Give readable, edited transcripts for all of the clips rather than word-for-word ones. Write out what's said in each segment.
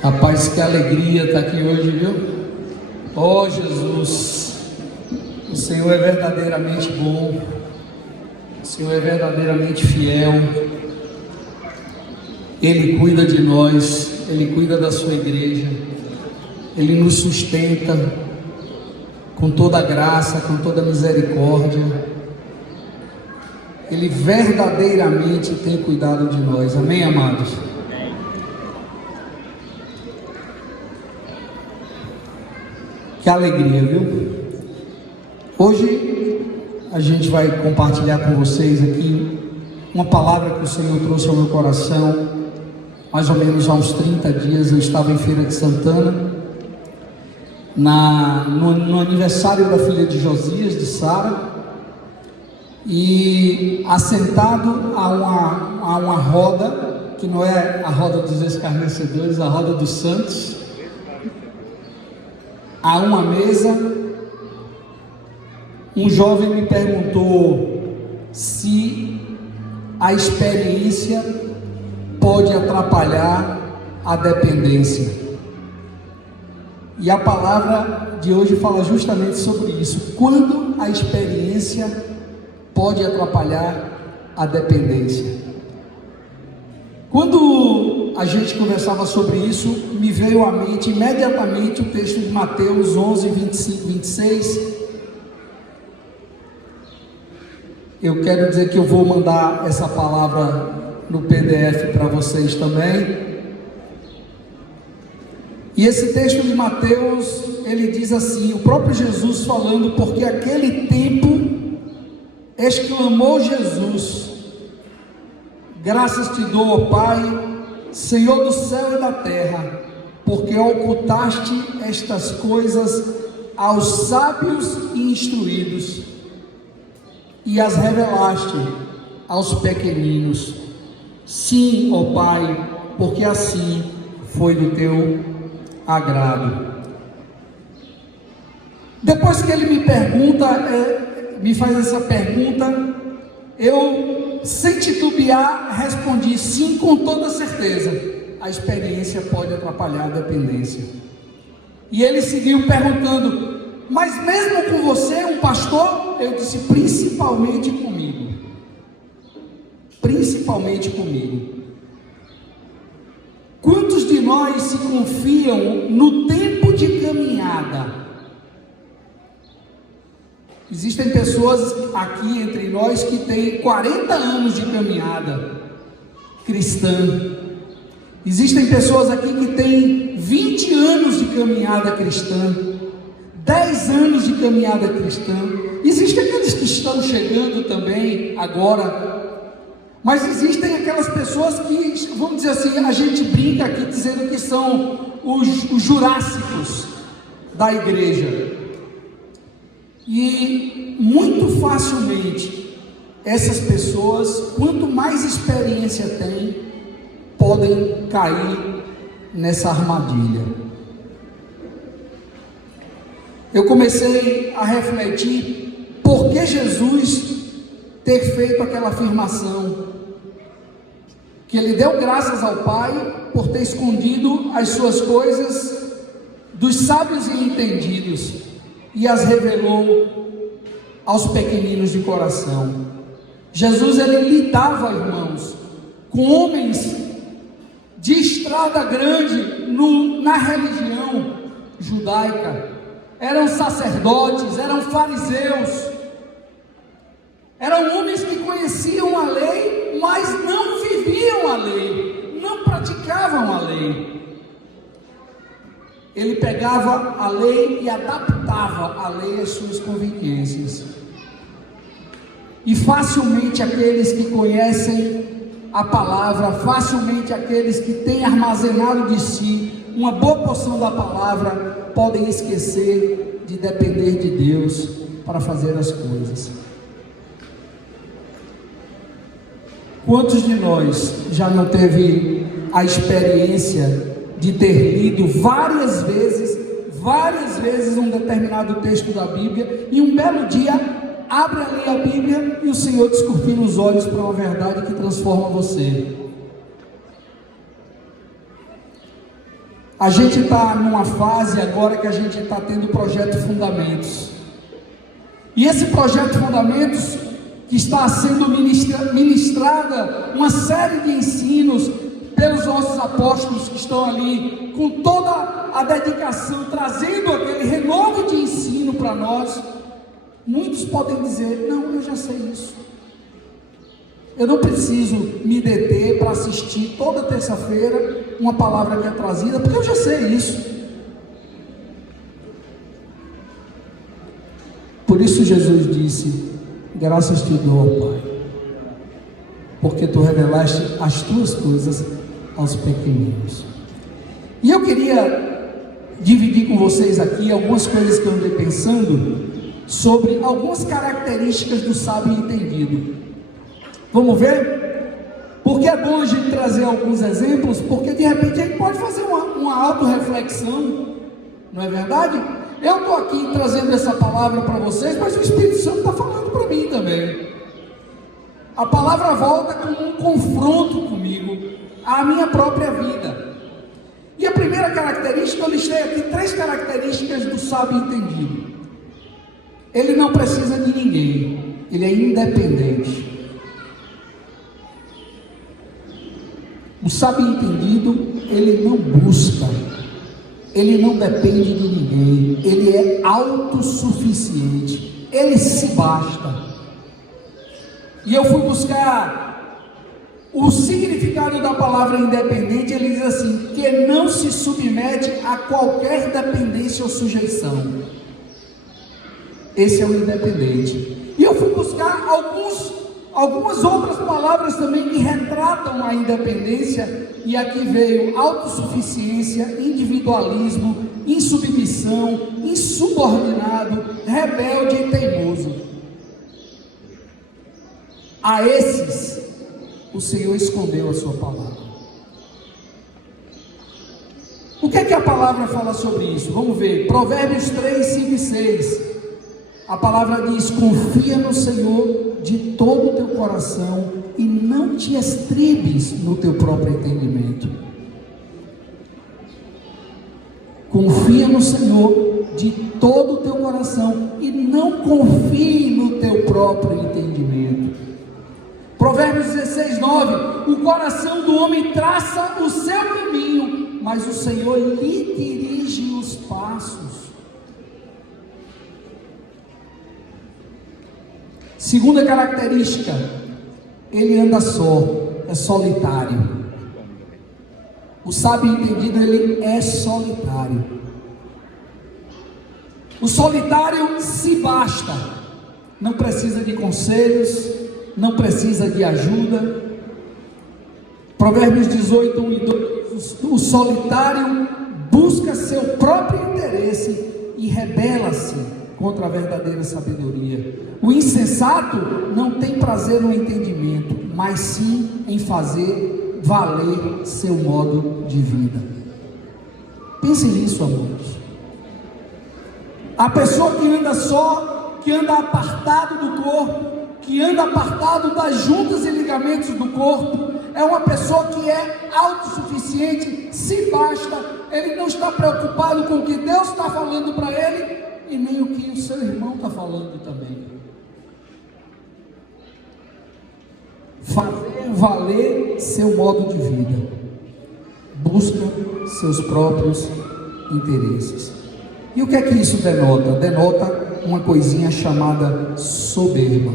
Rapaz, que alegria estar aqui hoje, viu? Oh, Jesus, o Senhor é verdadeiramente bom, o Senhor é verdadeiramente fiel, Ele cuida de nós, Ele cuida da sua igreja, Ele nos sustenta com toda a graça, com toda a misericórdia, Ele verdadeiramente tem cuidado de nós, amém, amados? Que alegria, viu? Hoje a gente vai compartilhar com vocês aqui uma palavra que o Senhor trouxe ao meu coração. Mais ou menos há uns 30 dias eu estava em Feira de Santana, no aniversário da filha de Josias, de Sara, e assentado a uma roda, que não é a roda dos escarnecedores, a roda dos santos, a uma mesa, um jovem me perguntou se a experiência pode atrapalhar a dependência. E a palavra de hoje fala justamente sobre isso. Quando a experiência pode atrapalhar a dependência. Quando a gente conversava sobre isso, me veio à mente imediatamente o texto de Mateus 11, 25, 26. Eu quero dizer que eu vou mandar essa palavra no PDF para vocês também. E esse texto de Mateus, ele diz assim, o próprio Jesus falando, porque aquele tempo exclamou Jesus: graças te dou, ó Pai, Senhor do céu e da terra, porque ocultaste estas coisas aos sábios e instruídos, e as revelaste aos pequeninos. Sim, ó Pai, porque assim foi do teu agrado. Depois que ele me pergunta, me faz essa pergunta, eu, sem titubear, respondi sim, com toda certeza. A experiência pode atrapalhar a dependência. E ele seguiu perguntando: mas mesmo com você, um pastor? Eu disse: principalmente comigo. Principalmente comigo. Quantos de nós se confiam no tempo de caminhada? Existem pessoas aqui entre nós que têm 40 anos de caminhada cristã. Existem pessoas aqui que têm 20 anos de caminhada cristã, 10 anos de caminhada cristã. Existem aqueles que estão chegando também agora. Mas existem aquelas pessoas que, vamos dizer assim, a gente brinca aqui dizendo que são os jurássicos da igreja. E muito facilmente essas pessoas, quanto mais experiência têm, podem cair nessa armadilha. Eu comecei a refletir por que Jesus ter feito aquela afirmação, que ele deu graças ao Pai por ter escondido as suas coisas dos sábios e entendidos e as revelou aos pequeninos de coração. Jesus, ele lidava, irmãos, com homens de estrada grande na religião judaica. Eram sacerdotes, eram fariseus, eram homens que conheciam a lei, mas não viviam a lei, não praticavam a lei. Ele pegava a lei e adaptava a lei às suas conveniências. E facilmente aqueles que conhecem a palavra, facilmente aqueles que têm armazenado de si uma boa porção da palavra, podem esquecer de depender de Deus para fazer as coisas. Quantos de nós já não teve a experiência de ter lido várias vezes um determinado texto da Bíblia, e um belo dia abre ali a Bíblia e o Senhor descortina os olhos para uma verdade que transforma você. A gente está numa fase agora que a gente está tendo o projeto Fundamentos, e esse projeto Fundamentos, que está sendo ministrada uma série de ensinos pelos nossos apóstolos que estão ali com toda a dedicação, trazendo aquele renovo de ensino para nós. Muitos podem dizer: não, eu já sei isso, eu não preciso me deter para assistir toda terça-feira uma palavra que é trazida, porque eu já sei isso. Por isso Jesus disse: graças te dou, Pai, porque tu revelaste as tuas coisas aos pequeninos. E eu queria dividir com vocês aqui algumas coisas que eu andei pensando sobre algumas características do sábio entendido. Vamos ver? Porque é bom a gente trazer alguns exemplos, porque de repente a gente pode fazer uma autorreflexão, não é verdade? Eu estou aqui trazendo essa palavra para vocês, mas o Espírito Santo está falando para mim também. A palavra volta como um confronto comigo, à minha própria vida. E a primeira característica, eu listei aqui 3 características do sábio entendido. Ele não precisa de ninguém, ele é independente. O sábio entendido, ele não busca, ele não depende de ninguém, ele é autossuficiente, ele se basta. E eu fui buscar o significado da palavra independente. Ele diz assim: que não se submete a qualquer dependência ou sujeição. Esse é o independente. E eu fui buscar algumas outras palavras também que retratam a independência, e aqui veio autossuficiência, individualismo, insubmissão, insubordinado, rebelde e teimoso. A esses o Senhor escondeu a sua palavra. O que é que a palavra fala sobre isso? Vamos ver, Provérbios 3, 5 e 6. A palavra diz: confia no Senhor de todo o teu coração e não te estribes no teu próprio entendimento. Confia no Senhor de todo o teu coração e não confie no teu próprio entendimento. Provérbios 16, 9. O coração do homem traça o seu caminho, mas o Senhor lhe dirige os passos. Segunda característica, ele anda só, é solitário. O sábio entendido, ele é solitário. O solitário se basta, não precisa de conselhos, não precisa de ajuda. Provérbios 18, 1 e 2. O solitário busca seu próprio interesse e rebela-se contra a verdadeira sabedoria. O insensato não tem prazer no entendimento, mas sim em fazer valer seu modo de vida. Pense nisso, amigos. A pessoa que anda só, que anda apartado do corpo, que anda apartado das juntas e ligamentos do corpo, é uma pessoa que é autossuficiente, se basta. Ele não está preocupado com o que Deus está falando para ele e nem o que o seu irmão está falando também. Fazer valer seu modo de vida, busca seus próprios interesses. E o que é que isso denota? Denota uma coisinha chamada soberba.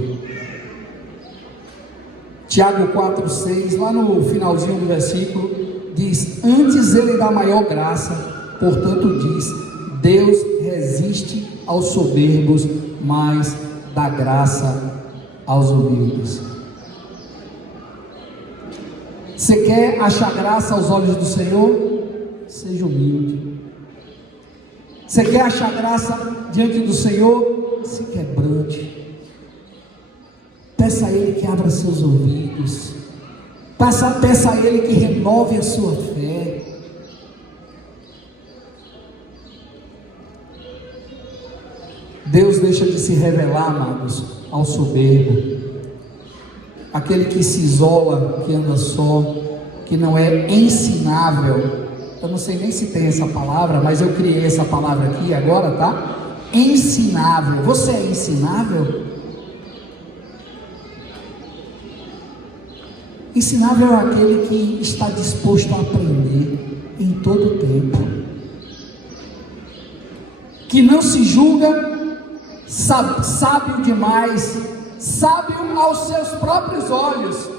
Tiago 4, 6, lá no finalzinho do versículo, diz: antes ele dá maior graça, portanto diz, Deus resiste aos soberbos, mas dá graça aos humildes. Você quer achar graça aos olhos do Senhor? Seja humilde. Você quer achar graça diante do Senhor? Se quebrante. Peça a Ele que abra seus ouvidos. Peça a Ele que renove a sua fé. Deus deixa de se revelar, amados, ao soberbo, aquele que se isola, que anda só, que não é ensinável. Eu não sei nem se tem essa palavra, mas eu criei essa palavra aqui agora, tá? Ensinável. Você é ensinável? Ensinável é aquele que está disposto a aprender em todo o tempo, que não se julga sábio demais, sábio aos seus próprios olhos.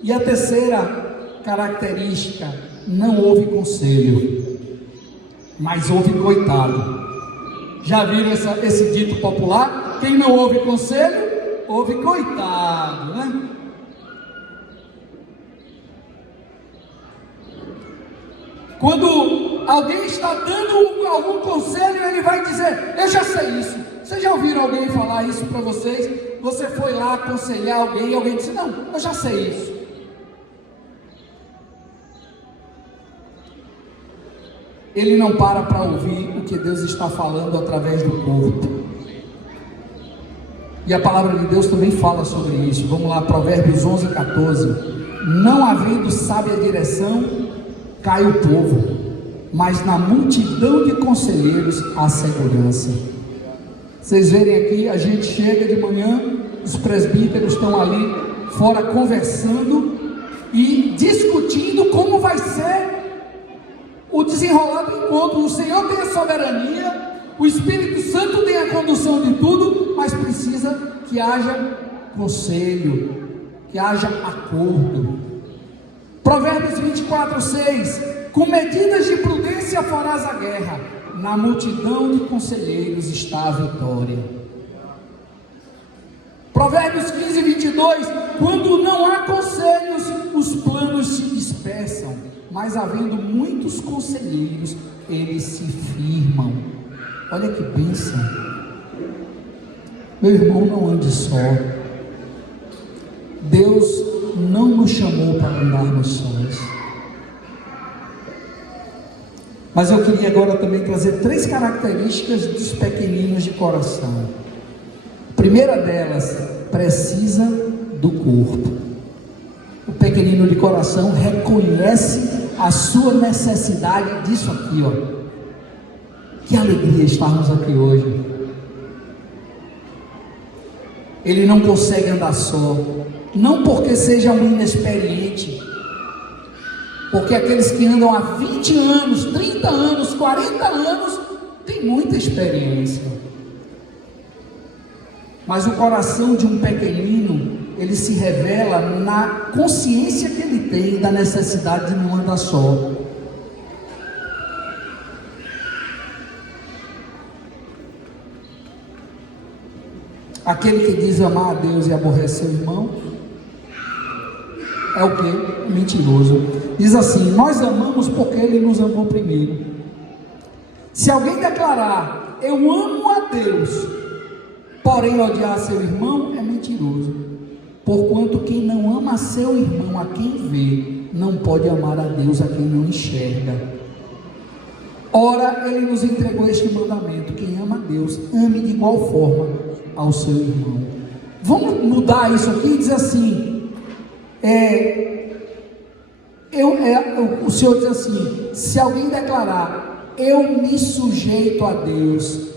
E a terceira característica: não ouve conselho, mas ouve coitado. Já viram esse dito popular? Quem não ouve conselho, ouve coitado, né? Quando alguém está dando algum conselho, ele vai dizer: eu já sei isso. Vocês já ouviram alguém falar isso para vocês? Você foi lá aconselhar alguém e alguém disse: não, eu já sei isso. Ele não para ouvir o que Deus está falando através do corpo. E a palavra de Deus também fala sobre isso. Vamos lá, Provérbios 11:14. Não havendo sábia direção, cai o povo, mas na multidão de conselheiros há segurança. Vocês verem aqui, a gente chega de manhã, os presbíteros estão ali fora conversando e discutindo como vai ser o desenrolar do encontro. O Senhor tem a soberania, o Espírito Santo tem a condução de tudo, mas precisa que haja conselho, que haja acordo. Provérbios 24:6. Com medidas de prudência farás a guerra, na multidão de conselheiros está a vitória. Provérbios 15:22. Quando não há conselhos, os planos se dispersam, mas havendo muitos conselheiros, eles se firmam. Olha que bênção. Meu irmão, não ande só. Deus não nos chamou para andarmos sós. Mas eu queria agora também trazer 3 características dos pequeninos de coração. A primeira delas, precisa do corpo. O pequenino de coração reconhece a sua necessidade disso aqui, ó. Que alegria estarmos aqui hoje. Ele não consegue andar só, não porque seja um inexperiente, porque aqueles que andam há 20 anos, 30 anos, 40 anos, têm muita experiência. Mas o coração de um pequenino, ele se revela na consciência que ele tem da necessidade de não andar só. Aquele que diz amar a Deus e aborrecer o irmão é o que? Mentiroso. Diz assim: nós amamos porque Ele nos amou primeiro. Se alguém declarar eu amo a Deus, porém odiar seu irmão, é mentiroso. Porquanto quem não ama seu irmão a quem vê, não pode amar a Deus a quem não enxerga. Ora, Ele nos entregou este mandamento: quem ama a Deus, ame de igual forma ao seu irmão. Vamos mudar isso aqui e dizer assim: o Senhor diz assim: se alguém declarar eu me sujeito a Deus,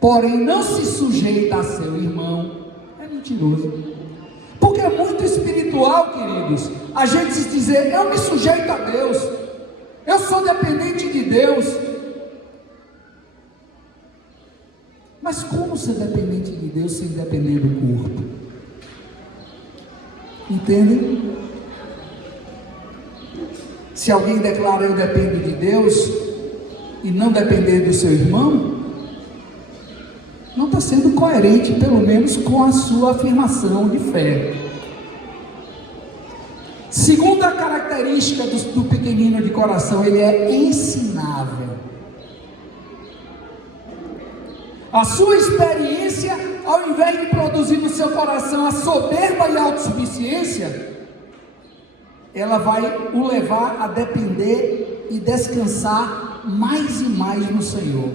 porém não se sujeita a seu irmão, é mentiroso. Porque é muito espiritual, queridos, a gente se dizer eu me sujeito a Deus, eu sou dependente de Deus. Mas como ser dependente de Deus sem depender do corpo? Entendem? Se alguém declara eu dependo de Deus e não depender do seu irmão, não está sendo coerente, pelo menos com a sua afirmação de fé. Segunda característica do pequenino de coração: ele é ensinável. A sua experiência, ao invés de produzir no seu coração a soberba e a autossuficiência, ela vai o levar a depender e descansar mais e mais no Senhor.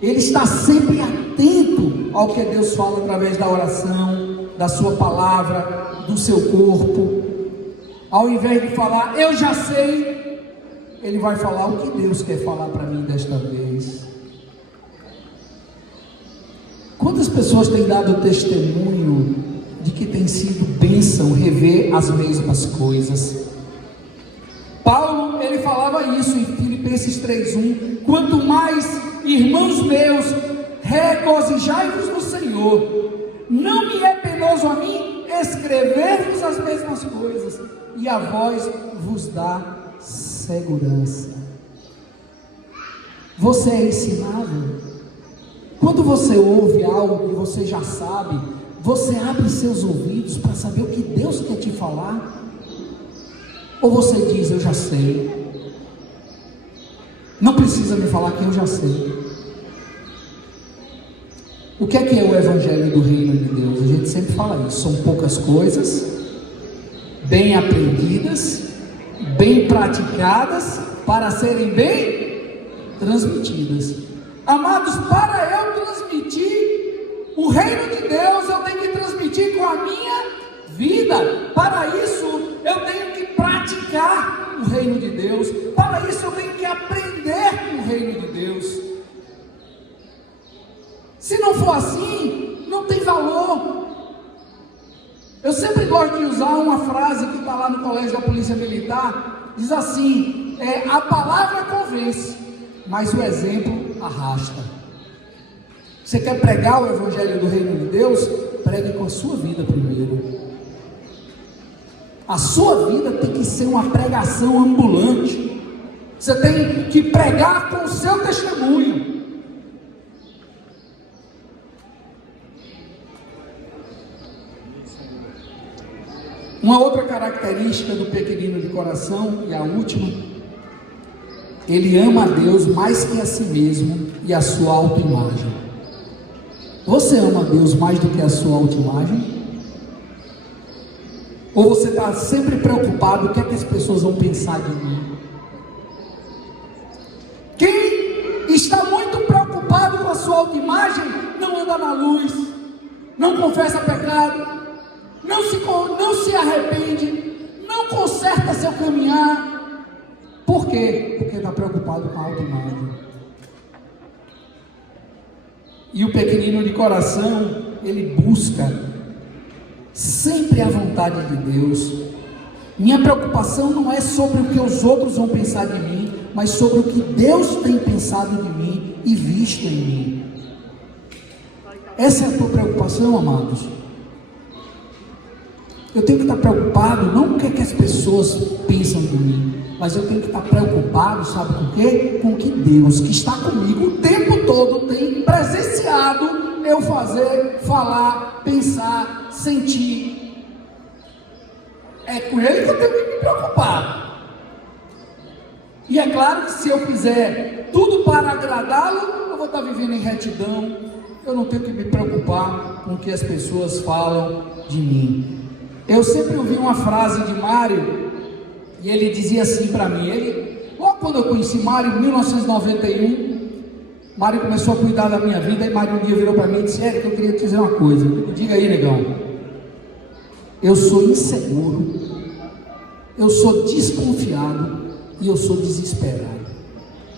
Ele está sempre atento ao que Deus fala através da oração, da sua palavra, do seu corpo. Ao invés de falar, eu já sei, ele vai falar o que Deus quer falar para mim desta vez. Quantas pessoas têm dado testemunho de que tem sido bênção rever as mesmas coisas? Paulo, ele falava isso em Filipenses 3:1, quanto mais, irmãos meus, regozijai-vos no Senhor. Não me é penoso a mim escrever-vos as mesmas coisas, e a vós vos dá segurança. Você é ensinável. Quando você ouve algo que você já sabe, você abre seus ouvidos para saber o que Deus quer te falar? Ou você diz, eu já sei, não precisa me falar que eu já sei? O que é o Evangelho do Reino de Deus? A gente sempre fala isso, são poucas coisas, bem aprendidas, bem praticadas, para serem bem transmitidas. Amados, para eu transmitir o reino de Deus, eu tenho que transmitir com a minha vida. Para isso, eu tenho que praticar o reino de Deus. Para isso, eu tenho que aprender com o reino de Deus. Se não for assim, não tem valor. Eu sempre gosto de usar uma frase que está lá no colégio da Polícia Militar. Diz assim, a palavra convence, mas o exemplo arrasta. Você quer pregar o Evangelho do Reino de Deus? Pregue com a sua vida primeiro. A sua vida tem que ser uma pregação ambulante. Você tem que pregar com o seu testemunho. Uma outra característica do pequenino de coração, e a última, ele ama a Deus mais que a si mesmo e a sua autoimagem. Você ama a Deus mais do que a sua autoimagem? Ou você está sempre preocupado, o que é que as pessoas vão pensar de mim? Quem está muito preocupado com a sua autoimagem, não anda na luz, não confessa pecado, não se arrepende, não conserta seu caminhar. Por quê? Porque está preocupado com a autoimagem. E o pequenino de coração, ele busca sempre a vontade de Deus. Minha preocupação não é sobre o que os outros vão pensar de mim, mas sobre o que Deus tem pensado de mim e visto em mim. Essa é a tua preocupação, amados? Eu tenho que estar preocupado, não com o que as pessoas pensam de mim, mas eu tenho que estar preocupado, sabe com o quê? Com o que Deus, que está comigo o tempo todo, tem presenciado eu fazer, falar, pensar, sentir. É com Ele que eu tenho que me preocupar. E é claro que se eu fizer tudo para agradá-lo, eu vou estar vivendo em retidão. Eu não tenho que me preocupar com o que as pessoas falam de mim. Eu sempre ouvi uma frase de Mário, e ele dizia assim para mim, logo quando eu conheci Mário, em 1991, Mário começou a cuidar da minha vida, e Mário um dia virou para mim e disse, Érico, eu queria te dizer uma coisa. Eu digo, diga aí, negão. Eu sou inseguro, eu sou desconfiado, e eu sou desesperado.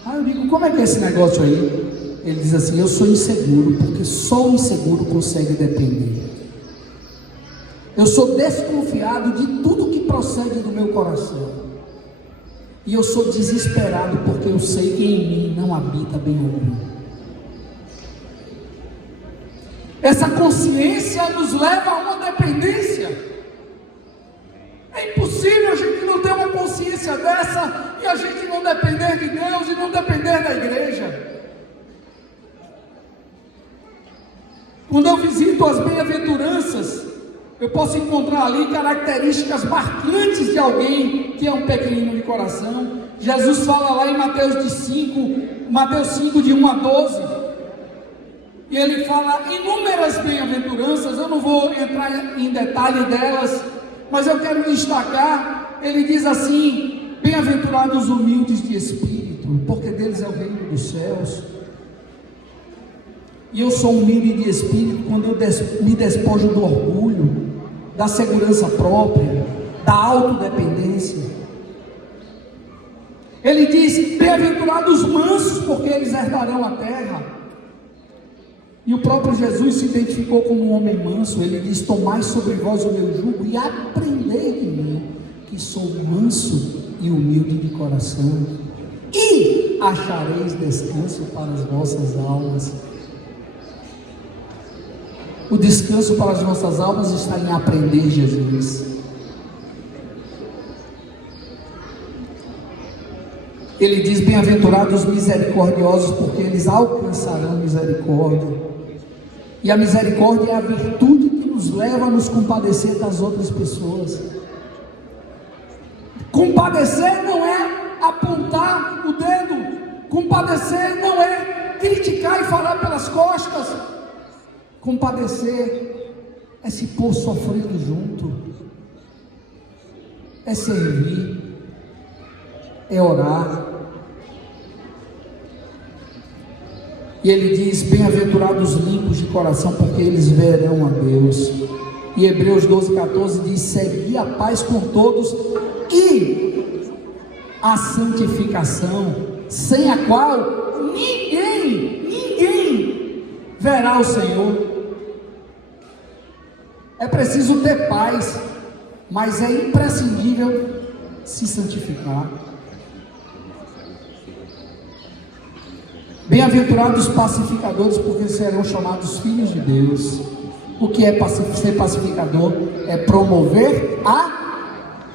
Aí eu digo, como é que é esse negócio aí? Ele diz assim, eu sou inseguro, porque só o inseguro consegue depender. Eu sou desconfiado de tudo que procede do meu coração. E eu sou desesperado porque eu sei que em mim não habita bem algum. Essa consciência nos leva a uma dependência. É impossível a gente não ter uma consciência dessa e a gente não depender de Deus e não depender da igreja. Quando eu visito as bem-aventuranças, eu posso encontrar ali características marcantes de alguém que é um pequenino de coração. Jesus fala lá em Mateus 5, de 1 a 12, e ele fala inúmeras bem-aventuranças. Eu não vou entrar em detalhe delas, mas eu quero destacar, ele diz assim, Bem-aventurados os humildes de espírito, porque deles é o reino dos céus. E eu sou humilde de espírito quando eu me despojo do orgulho, da segurança própria, da autodependência. Ele diz: bem-aventurados os mansos, porque eles herdarão a terra. E o próprio Jesus se identificou como um homem manso. Ele diz: tomai sobre vós o meu jugo e aprendei de mim, que sou manso e humilde de coração, e achareis descanso para as vossas almas. O descanso para as nossas almas está em aprender Jesus. Ele diz: bem-aventurados os misericordiosos, porque eles alcançarão misericórdia. E a misericórdia é a virtude que nos leva a nos compadecer das outras pessoas. Compadecer não é apontar o dedo, compadecer não é criticar e falar pelas costas. Compadecer é se pôr sofrendo junto, é servir, é orar. E ele diz: bem-aventurados os limpos de coração, porque eles verão a Deus. E Hebreus 12:14 diz: segui a paz com todos e a santificação, sem a qual ninguém verá o Senhor. É preciso ter paz, mas é imprescindível se santificar. Bem-aventurados os pacificadores, porque serão chamados filhos de Deus. O que é ser pacificador? É promover a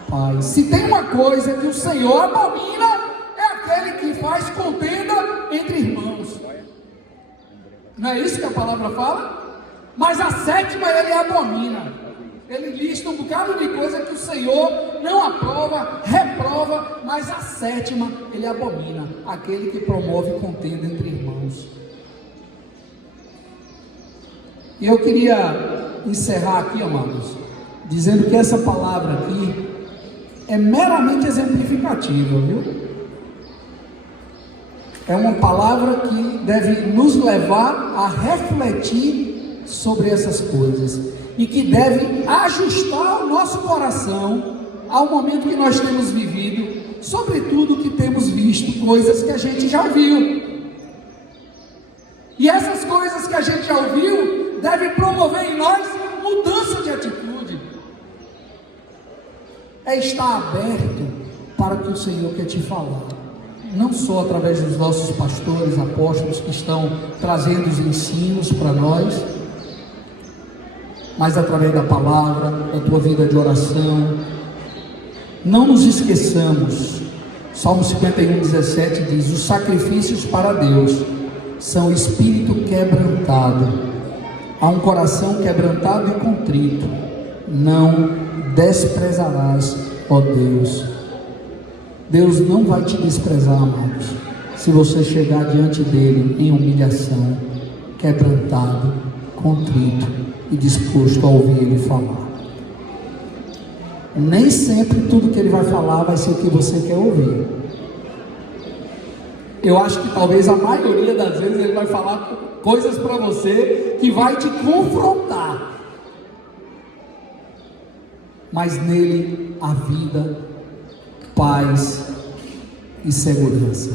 paz. Se tem uma coisa que o Senhor abomina, é aquele que faz contenda entre irmãos. Não é isso que a palavra fala? Mas a sétima ele abomina. Ele lista um bocado de coisa que o Senhor não aprova, reprova, mas a sétima ele abomina: aquele que promove contenda entre irmãos. E eu queria encerrar aqui, amados, dizendo que essa palavra aqui é meramente exemplificativa, viu? É uma palavra que deve nos levar a refletir sobre essas coisas e que deve ajustar o nosso coração ao momento que nós temos vivido, sobretudo que temos visto coisas que a gente já ouviu. E essas coisas que a gente já ouviu devem promover em nós mudança de atitude. É estar aberto para o que o Senhor quer te falar, não só através dos nossos pastores, apóstolos que estão trazendo os ensinos para nós, mas através da palavra, da tua vida de oração. Não nos esqueçamos, Salmo 51:17 diz: os sacrifícios para Deus são espírito quebrantado, a um coração quebrantado e contrito não desprezarás, ó Deus. Deus não vai te desprezar, amados, se você chegar diante dele em humilhação, quebrantado, contrito e disposto a ouvir ele falar. Nem sempre tudo que ele vai falar vai ser o que você quer ouvir. Eu acho que talvez a maioria das vezes ele vai falar coisas para você que vai te confrontar, mas nele há vida, paz e segurança.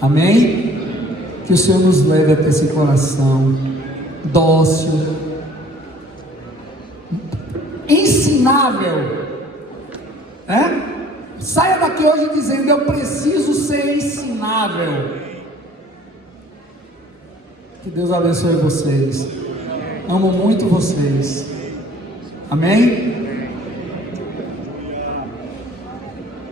Amém? Que o Senhor nos leve até esse coração dócil, ensinável, Saia daqui hoje dizendo: eu preciso ser ensinável. Que Deus abençoe vocês. Amo muito vocês. Amém?